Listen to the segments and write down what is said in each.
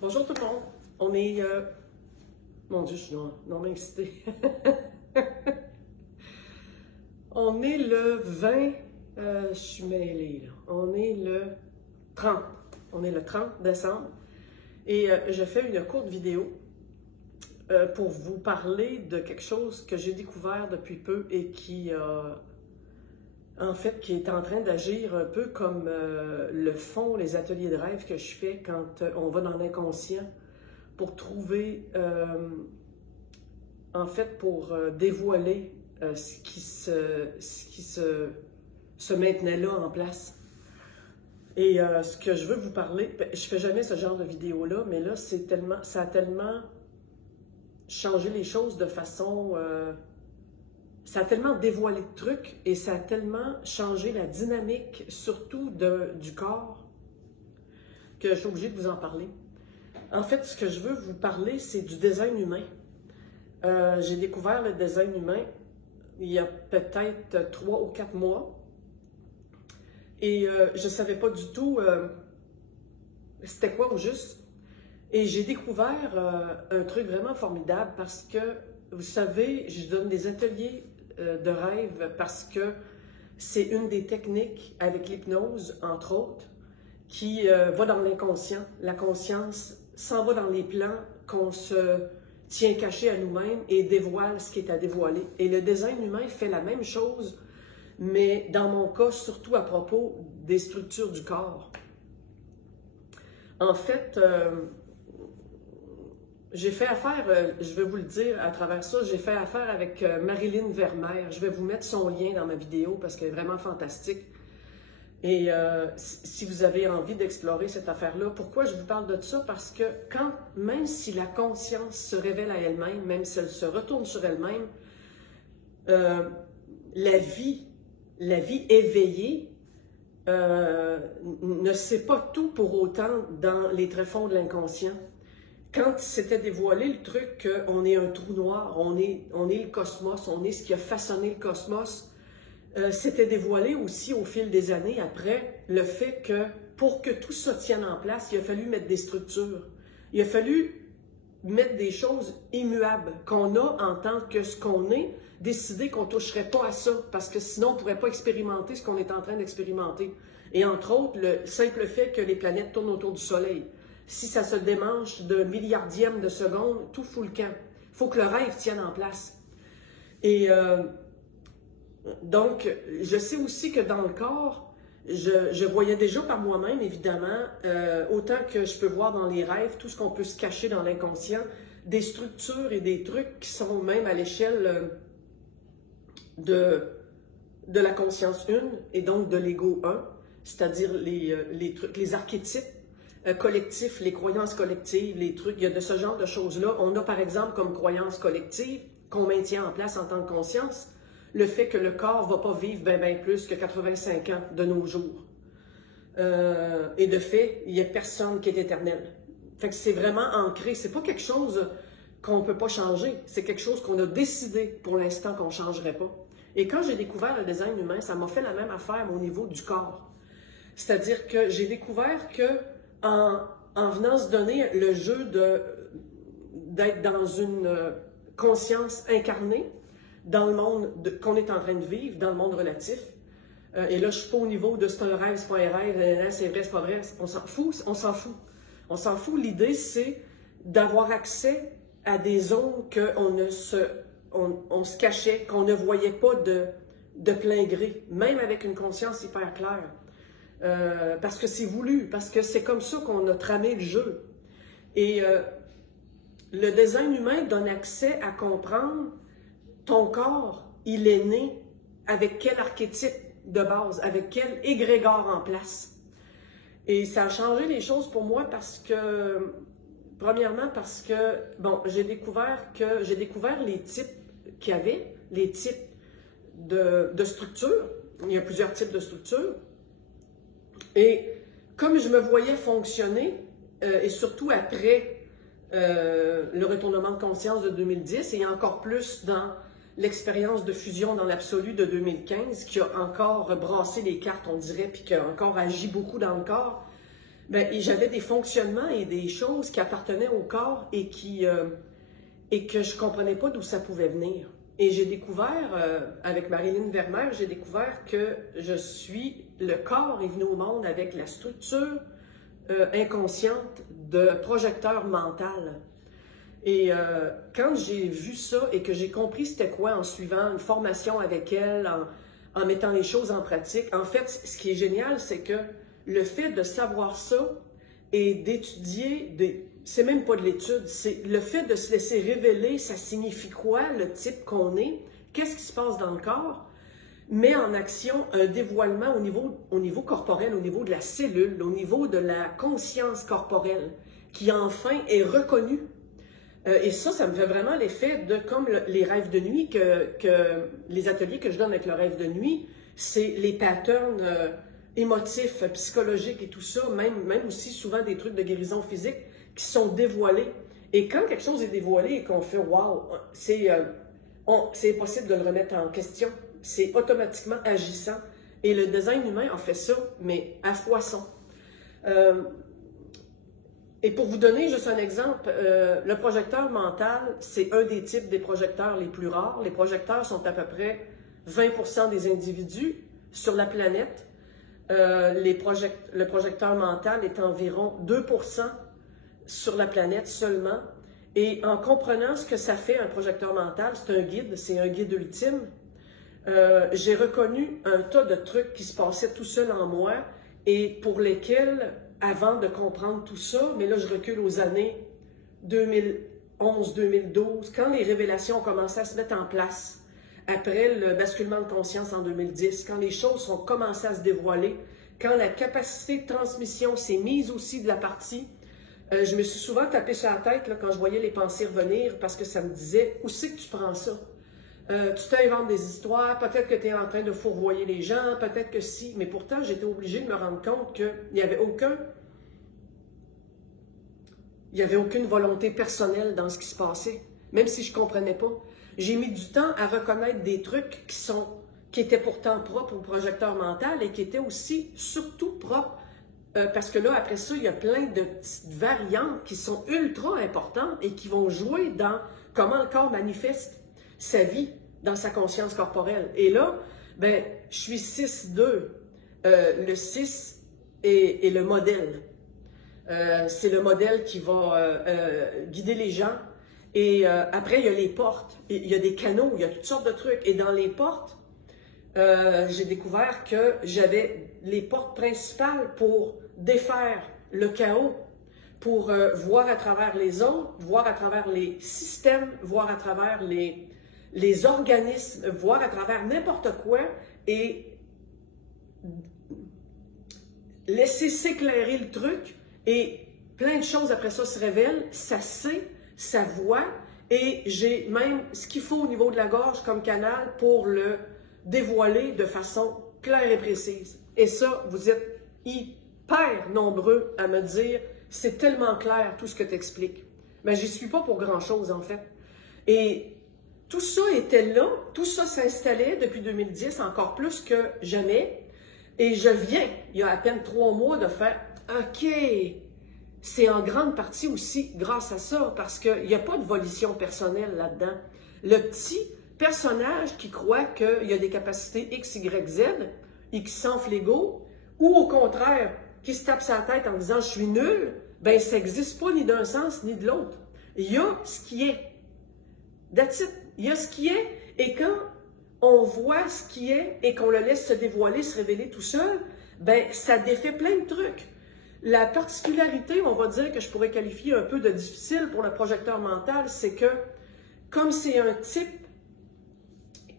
Bonjour tout le monde. On est... Mon Dieu, je suis non excitée. On est le 20... je suis mêlée, là. On est le 30. On est le 30 décembre. Et je fais une courte vidéo pour vous parler de quelque chose que j'ai découvert depuis peu et qui en fait, qui est en train d'agir un peu comme le font les ateliers de rêve que je fais quand on va dans l'inconscient pour trouver, en fait, pour dévoiler ce qui se maintenait là en place. Et ce que je veux vous parler, je fais jamais ce genre de vidéo-là, mais là, ça a tellement changé les choses de façon... ça a tellement dévoilé de trucs et ça a tellement changé la dynamique, surtout du corps, que je suis obligée de vous en parler. En fait, ce que je veux vous parler, c'est du design humain. J'ai découvert le design humain il y a peut-être 3 ou 4 mois. Et je ne savais pas du tout c'était quoi au juste. Et j'ai découvert un truc vraiment formidable parce que, vous savez, je donne des ateliers de rêve parce que c'est une des techniques avec l'hypnose, entre autres, qui va dans l'inconscient. La conscience s'en va dans les plans qu'on se tient caché à nous-mêmes et dévoile ce qui est à dévoiler. Et le design humain fait la même chose, mais dans mon cas, surtout à propos des structures du corps. En fait, j'ai fait affaire, je vais vous le dire à travers ça, j'ai fait affaire avec Marilyn Vermeer. Je vais vous mettre son lien dans ma vidéo parce qu'elle est vraiment fantastique. Et si vous avez envie d'explorer cette affaire-là, pourquoi je vous parle de ça? Parce que même si la conscience se révèle à elle-même, même si elle se retourne sur elle-même, la vie éveillée ne sait pas tout pour autant dans les tréfonds de l'inconscient. Quand c'était dévoilé le truc qu'on est un trou noir, on est le cosmos, on est ce qui a façonné le cosmos, c'était dévoilé aussi au fil des années après le fait que pour que tout ça tienne en place, il a fallu mettre des structures. Il a fallu mettre des choses immuables qu'on a en tant que ce qu'on est, décider qu'on ne toucherait pas à ça parce que sinon on ne pourrait pas expérimenter ce qu'on est en train d'expérimenter. Et entre autres, le simple fait que les planètes tournent autour du Soleil. Si ça se démanche de milliardième de seconde, tout fout le camp. Il faut que le rêve tienne en place. Et donc, je sais aussi que dans le corps, je voyais déjà par moi-même, évidemment, autant que je peux voir dans les rêves, tout ce qu'on peut se cacher dans l'inconscient, des structures et des trucs qui sont même à l'échelle de la conscience 1 et donc de l'ego 1, c'est-à-dire les archétypes collectifs, les croyances collectives, les trucs, il y a de ce genre de choses-là. On a par exemple comme croyance collective qu'on maintient en place en tant que conscience, le fait que le corps ne va pas vivre bien plus que 85 ans de nos jours. Et de fait, il n'y a personne qui est éternel. Fait que c'est vraiment ancré. C'est pas quelque chose qu'on ne peut pas changer. C'est quelque chose qu'on a décidé pour l'instant qu'on ne changerait pas. Et quand j'ai découvert le design humain, ça m'a fait la même affaire au niveau du corps. C'est-à-dire que j'ai découvert que en venant se donner le jeu d'être dans une conscience incarnée, dans le monde qu'on est en train de vivre, dans le monde relatif. Et là, je ne suis pas au niveau de c'est un rêve, c'est pas un rêve, c'est vrai, c'est pas vrai. On s'en fout, on s'en fout. On s'en fout. L'idée, c'est d'avoir accès à des zones qu'on se cachait, qu'on ne voyait pas de plein gré, même avec une conscience hyper claire. Parce que c'est voulu, parce que c'est comme ça qu'on a tramé le jeu. Et le design humain donne accès à comprendre ton corps, il est né avec quel archétype de base, avec quel égrégore en place. Et ça a changé les choses pour moi parce que, premièrement parce que, bon, j'ai découvert les types qu'il y avait, les types de structures. Il y a plusieurs types de structures. Et comme je me voyais fonctionner, et surtout après le retournement de conscience de 2010, et encore plus dans l'expérience de fusion dans l'absolu de 2015, qui a encore brassé les cartes, on dirait, puis qui a encore agi beaucoup dans le corps, Ben, j'avais des fonctionnements et des choses qui appartenaient au corps et que je comprenais pas d'où ça pouvait venir. Et j'ai découvert, avec Marilyn Vermeer, j'ai découvert que le corps est venu au monde avec la structure inconsciente de projecteur mental. Et quand j'ai vu ça et que j'ai compris c'était quoi en suivant une formation avec elle, en mettant les choses en pratique, en fait, ce qui est génial, c'est que le fait de savoir ça et d'étudier, c'est même pas de l'étude, c'est le fait de se laisser révéler, ça signifie quoi, le type qu'on est, qu'est-ce qui se passe dans le corps, met en action un dévoilement au niveau corporel, au niveau de la cellule, au niveau de la conscience corporelle, qui enfin est reconnue. Et ça me fait vraiment l'effet de, comme les rêves de nuit, que les ateliers que je donne avec le rêve de nuit, c'est les patterns émotifs, psychologiques et tout ça, même aussi souvent des trucs de guérison physique qui sont dévoilés. Et quand quelque chose est dévoilé et qu'on fait « wow », c'est impossible de le remettre en question. C'est automatiquement agissant. Et le design humain en fait ça, mais à foison. Et pour vous donner juste un exemple, le projecteur mental, c'est un des types des projecteurs les plus rares. Les projecteurs sont à peu près 20% des individus sur la planète. Le projecteur mental est environ 2% sur la planète seulement. Et en comprenant ce que ça fait un projecteur mental, c'est un guide ultime. J'ai reconnu un tas de trucs qui se passaient tout seul en moi et pour lesquels, avant de comprendre tout ça, mais là je recule aux années 2011-2012, quand les révélations ont commencé à se mettre en place, après le basculement de conscience en 2010, quand les choses ont commencé à se dévoiler, quand la capacité de transmission s'est mise aussi de la partie, je me suis souvent tapé sur la tête là, quand je voyais les pensées revenir parce que ça me disait « Où c'est que tu prends ça? Tu t'inventes des histoires, peut-être que tu es en train de fourvoyer les gens, peut-être que si. » Mais pourtant, j'étais obligée de me rendre compte qu'il n'y avait aucune volonté personnelle dans ce qui se passait, même si je ne comprenais pas. J'ai mis du temps à reconnaître des trucs qui étaient pourtant propres au projecteur mental et qui étaient aussi, surtout propres, parce que là, après ça, il y a plein de petites variantes qui sont ultra importantes et qui vont jouer dans comment le corps manifeste sa vie dans sa conscience corporelle. Et là, ben, je suis 6-2. Le 6 est le modèle. C'est le modèle qui va guider les gens. Et après, il y a les portes, il y a des canaux, il y a toutes sortes de trucs. Et dans les portes, j'ai découvert que j'avais les portes principales pour défaire le chaos, pour voir à travers les autres, voir à travers les systèmes, voir à travers les organismes, voir à travers n'importe quoi et laisser s'éclairer le truc et plein de choses après ça se révèlent, ça sait, ça voit et j'ai même ce qu'il faut au niveau de la gorge comme canal pour le dévoiler de façon claire et précise. Et ça, vous êtes hyper nombreux à me dire « c'est tellement clair tout ce que tu expliques ». Mais j'y suis pas pour grand-chose en fait. Et tout ça était là, tout ça s'installait depuis 2010, encore plus que jamais. Et je viens, il y a à peine 3 mois, de faire « OK, c'est en grande partie aussi grâce à ça, parce qu'il n'y a pas de volition personnelle là-dedans. Le petit personnage qui croit qu'il y a des capacités X, Y, Z et qui s'enfle l'ego, ou au contraire, qui se tape sa tête en disant « je suis nul », ben ça n'existe pas ni d'un sens ni de l'autre. Il y a ce qui est. That's it. Il y a ce qui est, et quand on voit ce qui est et qu'on le laisse se dévoiler, se révéler tout seul, ben ça défait plein de trucs. La particularité, on va dire, que je pourrais qualifier un peu de difficile pour le projecteur mental, c'est que, comme c'est un type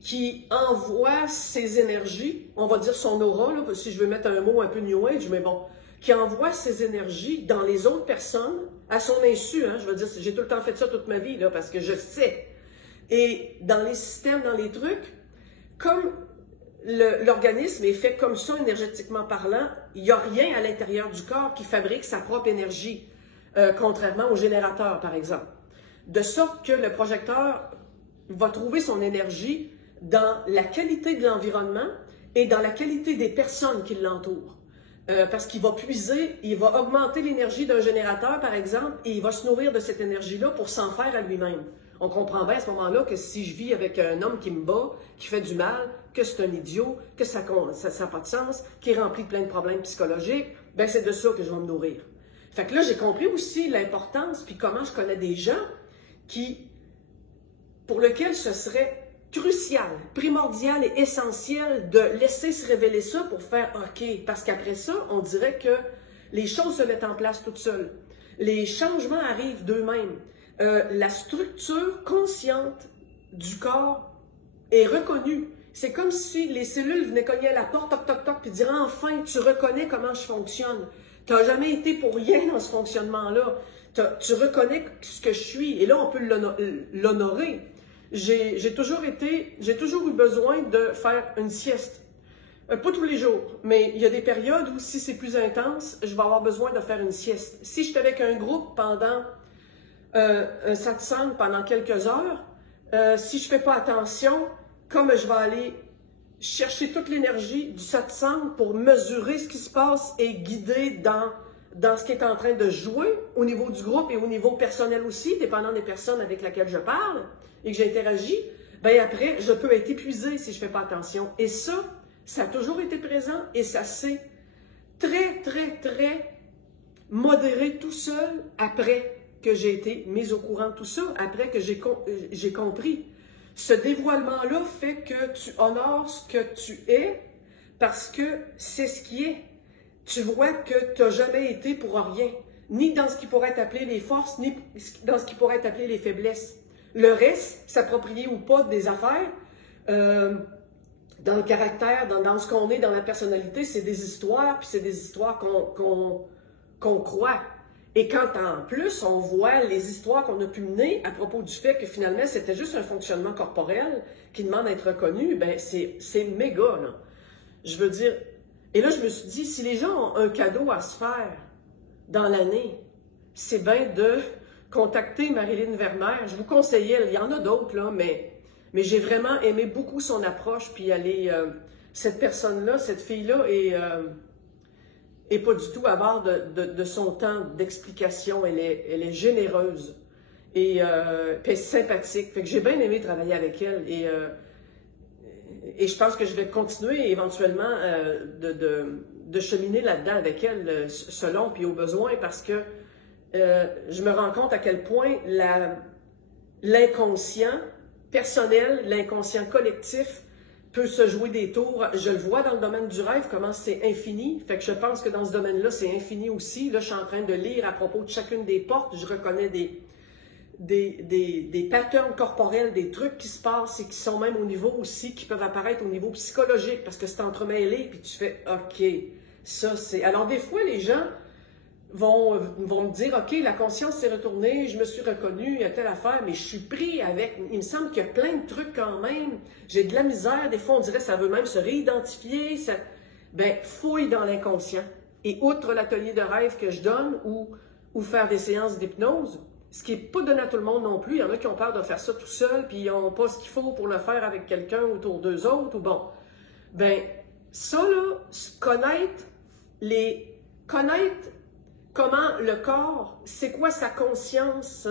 qui envoie ses énergies, on va dire son aura, là, si je veux mettre un mot un peu New Age, mais bon, qui envoie ses énergies dans les autres personnes, à son insu, hein, je veux dire, j'ai tout le temps fait ça toute ma vie, là, parce que je sais. Et dans les systèmes, dans les trucs, comme l'organisme est fait comme ça, énergétiquement parlant, il n'y a rien à l'intérieur du corps qui fabrique sa propre énergie, contrairement au générateur, par exemple. De sorte que le projecteur va trouver son énergie dans la qualité de l'environnement et dans la qualité des personnes qui l'entourent. parce qu'il va puiser, il va augmenter l'énergie d'un générateur, par exemple, et il va se nourrir de cette énergie-là pour s'en faire à lui-même. On comprend bien à ce moment-là que si je vis avec un homme qui me bat, qui fait du mal, que c'est un idiot, que ça n'a pas de sens, qui est rempli de plein de problèmes psychologiques, ben c'est de ça que je vais me nourrir. Fait que là, j'ai compris aussi l'importance, puis comment je connais des gens pour lesquels ce serait crucial, primordial et essentiel de laisser se révéler ça pour faire OK. Parce qu'après ça, on dirait que les choses se mettent en place toutes seules. Les changements arrivent d'eux-mêmes. La structure consciente du corps est reconnue. C'est comme si les cellules venaient cogner à la porte, toc, toc, toc, puis dire « Enfin, tu reconnais comment je fonctionne. Tu n'as jamais été pour rien dans ce fonctionnement-là. Tu reconnais ce que je suis. » Et là, on peut l'honorer. J'ai toujours eu besoin de faire une sieste. Pas tous les jours, mais il y a des périodes où, si c'est plus intense, je vais avoir besoin de faire une sieste. Si je suis avec un groupe pendant un satsang pendant quelques heures, si je ne fais pas attention, comme je vais aller chercher toute l'énergie du satsang pour mesurer ce qui se passe et guider dans ce qui est en train de jouer au niveau du groupe et au niveau personnel aussi, dépendant des personnes avec lesquelles je parle et que j'interagis, bien après, je peux être épuisée si je ne fais pas attention. Et ça a toujours été présent et ça s'est très, très, très modéré tout seul après que j'ai été mise au courant de tout ça, après que j'ai compris. Ce dévoilement-là fait que tu honores ce que tu es parce que c'est ce qui est. Tu vois que tu n'as jamais été pour rien, ni dans ce qui pourrait être appelé les forces, ni dans ce qui pourrait être appelé les faiblesses. Le reste, s'approprier ou pas des affaires, dans le caractère, dans ce qu'on est, dans la personnalité, c'est des histoires, puis c'est des histoires qu'on croit. Et quand en plus, on voit les histoires qu'on a pu mener à propos du fait que finalement, c'était juste un fonctionnement corporel qui demande à être reconnu, ben c'est méga, là. Je veux dire, et là, je me suis dit, si les gens ont un cadeau à se faire dans l'année, c'est bien de contacter Marilyn Vermeer. Je vous conseillais, il y en a d'autres, là, mais j'ai vraiment aimé beaucoup son approche, puis cette personne-là, cette fille-là est pas du tout avare de son temps d'explication. Elle est généreuse et puis elle est sympathique. Fait que j'ai bien aimé travailler avec elle et je pense que je vais continuer éventuellement de cheminer là-dedans avec elle selon puis au besoin parce que je me rends compte à quel point l'inconscient personnel, l'inconscient collectif peut se jouer des tours. Je le vois dans le domaine du rêve, comment c'est infini. Fait que je pense que dans ce domaine-là, c'est infini aussi. Là, je suis en train de lire à propos de chacune des portes. Je reconnais des patterns corporels, des trucs qui se passent et qui sont même au niveau aussi, qui peuvent apparaître au niveau psychologique parce que c'est entremêlé. Puis tu fais, OK, ça c'est... Alors des fois, les gens vont me dire, OK, la conscience s'est retournée, je me suis reconnue, il y a telle affaire, mais je suis pris avec... Il me semble qu'il y a plein de trucs quand même. J'ai de la misère. Des fois, on dirait que ça veut même se réidentifier. Ben, fouille dans l'inconscient. Et outre l'atelier de rêve que je donne ou faire des séances d'hypnose, ce qui n'est pas donné à tout le monde non plus. Il y en a qui ont peur de faire ça tout seul, puis ils n'ont pas ce qu'il faut pour le faire avec quelqu'un autour d'eux autres. Ou bon, ben, ça, là, connaître comment le corps, c'est quoi sa conscience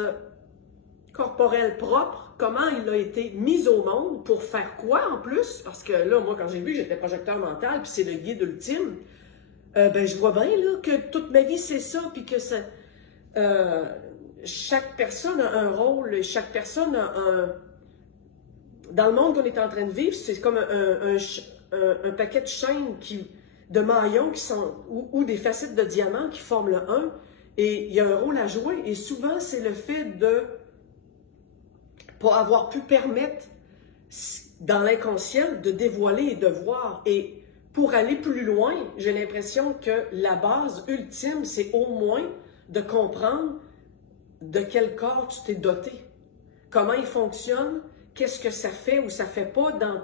corporelle propre, comment il a été mis au monde, pour faire quoi en plus, parce que là, moi, quand j'ai vu que j'étais projecteur mental, puis c'est le guide ultime, ben je vois bien là, que toute ma vie, c'est ça, puis que ça, chaque personne a un rôle, chaque personne a un... Dans le monde qu'on est en train de vivre, c'est comme un paquet de chaînes de maillons qui sont, ou des facettes de diamants qui forment le 1, et il y a un rôle à jouer, et souvent c'est le fait de pas avoir pu permettre dans l'inconscient de dévoiler et de voir, et pour aller plus loin, j'ai l'impression que la base ultime, c'est au moins de comprendre de quel corps tu t'es doté, comment il fonctionne, qu'est-ce que ça fait ou ça fait pas dans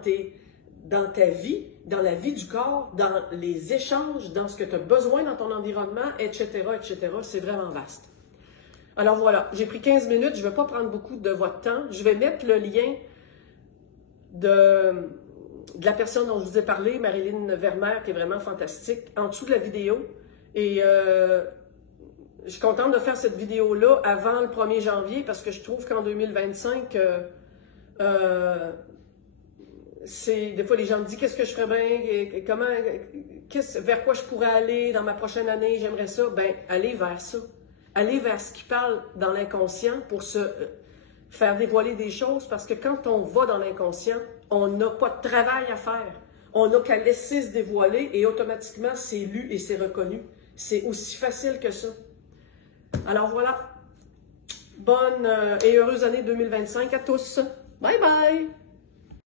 ta vie, dans la vie du corps, dans les échanges, dans ce que tu as besoin dans ton environnement, etc., etc. C'est vraiment vaste. Alors voilà, j'ai pris 15 minutes, je ne vais pas prendre beaucoup de votre temps. Je vais mettre le lien de la personne dont je vous ai parlé, Marilyn Vermeer, qui est vraiment fantastique, en dessous de la vidéo. Et je suis contente de faire cette vidéo-là avant le 1er janvier parce que je trouve qu'en 2025, des fois les gens me disent qu'est-ce que je ferais bien, vers quoi je pourrais aller dans ma prochaine année, j'aimerais ça. Ben, allez vers ça. Allez vers ce qui parle dans l'inconscient pour se faire dévoiler des choses parce que quand on va dans l'inconscient, on n'a pas de travail à faire. On n'a qu'à laisser se dévoiler et automatiquement c'est lu et c'est reconnu. C'est aussi facile que ça. Alors voilà. Bonne et heureuse année 2025 à tous. Bye bye!